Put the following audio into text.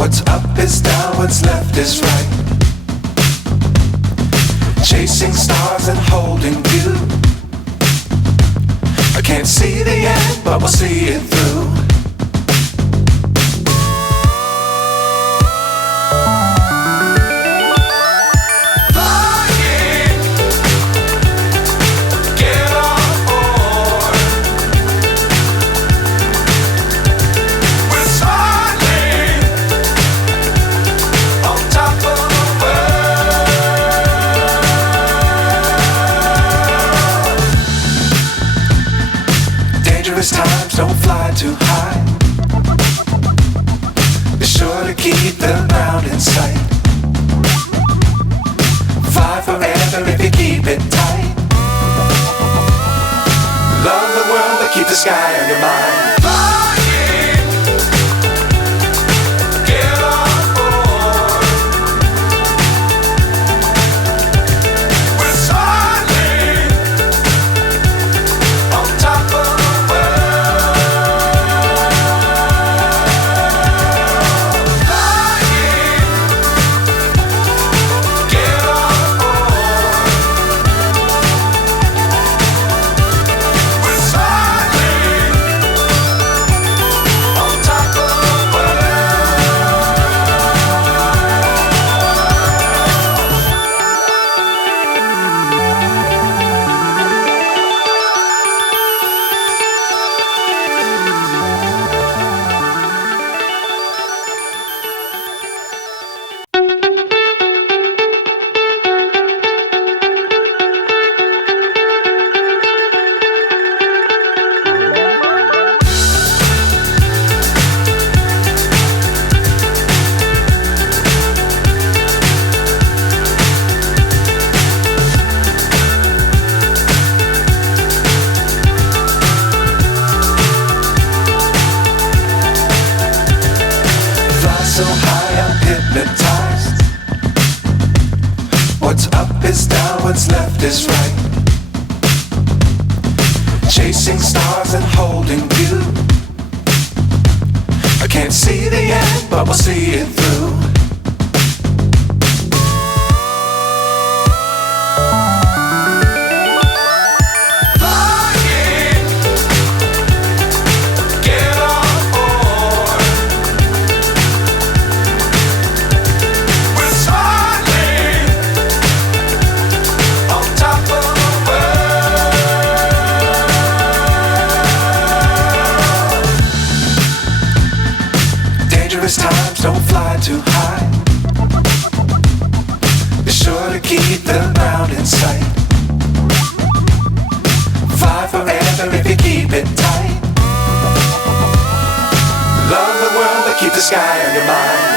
What's up is down, what's left is right. Chasing stars and holding you. I can't see the end, but we'll see it through. Times don't fly too high. Be sure to keep the ground in sight. Fly forever if you keep it tight. Love the world but keep the sky on your mind. So high I'm hypnotized. What's up is down, what's left is right. Chasing stars and holding you. I can't see the end, but we'll see it through. Times don't fly too high. Be sure to keep the ground in sight. Fly forever if you keep it tight. Love the world but keep the sky on your mind.